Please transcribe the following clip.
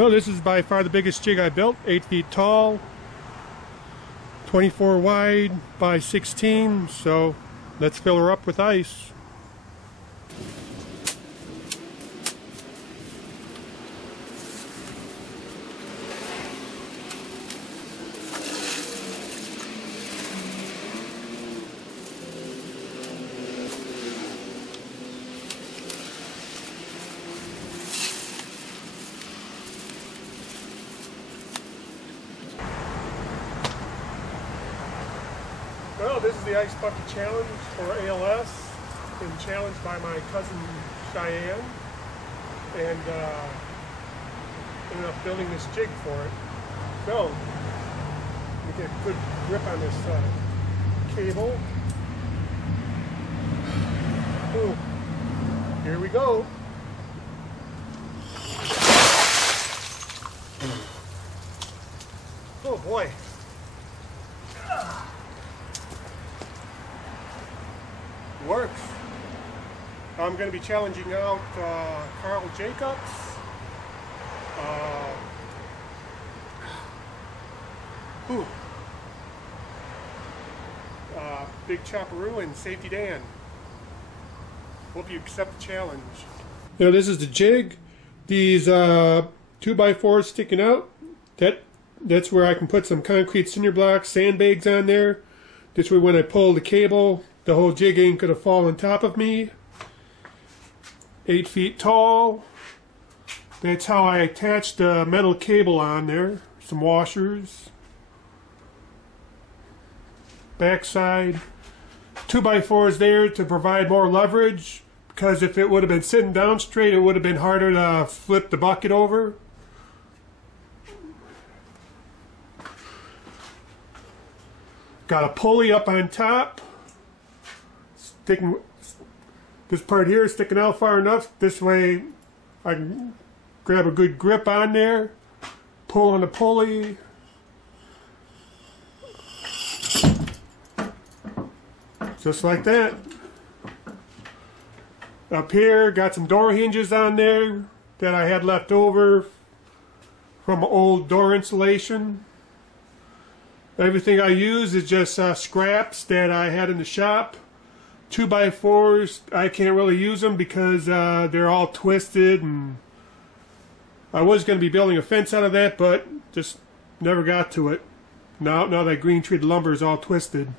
Well, this is by far the biggest jig I built, 8 feet tall, 24 wide by 16, so let's fill her up with ice. Well, this is the Ice Bucket Challenge for ALS, been challenged by my cousin Cheyenne, and ended up building this jig for it. So, let me get a good grip on this cable. Ooh, here we go. Oh boy. Works. I'm going to be challenging out Carl Jacobson, Big Chopperoo, and Safety Dan. Hope you accept the challenge. Now this is the jig. These 2x4s sticking out. That's where I can put some concrete cinder blocks, sandbags on there. This way when I pull the cable, the whole jig ain't gonna fall on top of me. 8 feet tall. That's how I attached the metal cable on there. Some washers. Backside. 2x4s there to provide more leverage, because if it would have been sitting down straight, it would have been harder to flip the bucket over. Got a pulley up on top. This part here is sticking out far enough. This way I can grab a good grip on there, pull on the pulley. Just like that. Up here, got some door hinges on there that I had left over from old door insulation. Everything I use is just scraps that I had in the shop. 2x4s, I can't really use them because they're all twisted, and I was going to be building a fence out of that, but just never got to it. Now that green treated lumber is all twisted.